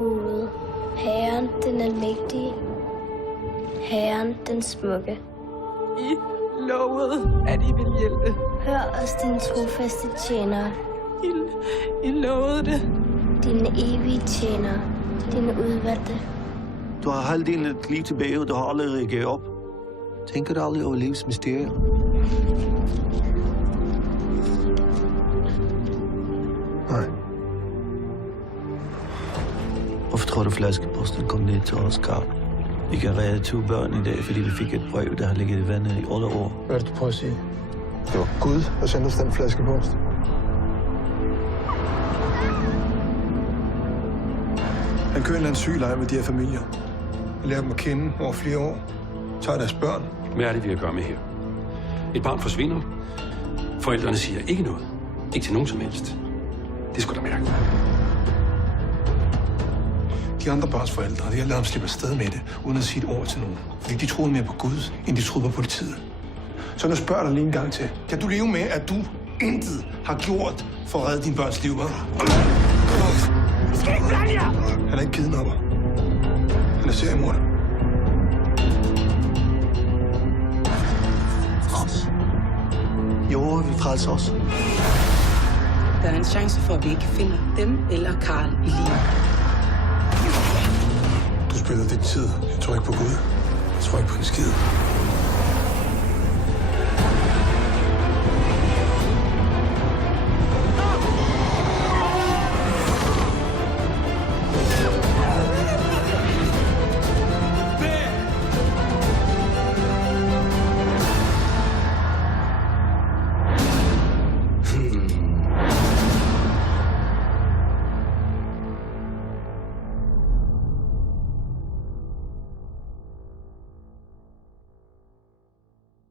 Gud, Herren den almægtige, Herren den smukke. I lovede, at I ville hjælpe. Hør os, din trofaste tjenere. I lovede det. Dine evige tjenere, dine udvalgte. Du har halvdelen af dit liv tilbage, og du har aldrig reageret op. Tænker du aldrig over livets mysterier? Nej. Hvorfor tror du, flaskeposten kom ned til os, Karl? Vi kan redde 2 børn i dag, fordi vi fik et brev, der har ligget i vandet i 8 år. Hvad er det, du prøver at sige? Det var Gud, der sendte os den flaskepost. Han kører en eller anden sygelejr med de her familier. Han lærer dem at kende over flere år. Tager deres børn. Hvad er det, vi har at gøre med her? Et barn forsvinder. Forældrene siger ikke noget. Ikke til nogen som helst. Det skulle da mærke. De andre børns forældre, de har ladet ham slippe afsted med det, uden at sige et ord til nogen. Fordi de troede mere på Gud, end de troede på politiet. Så nu spørger dig lige en gang til. Kan du leve med, at du intet har gjort for at redde dine børns liv, hva'? Skal ikke blande jer! Han er ikke kidnapper. Han er seriemorder. Frans. Jo, vi frelser os. Der er en chance for, at vi ikke finder dem eller Karl i live. Du spiller din tid. Jeg tror ikke på Gud. Jeg tror ikke på en skid.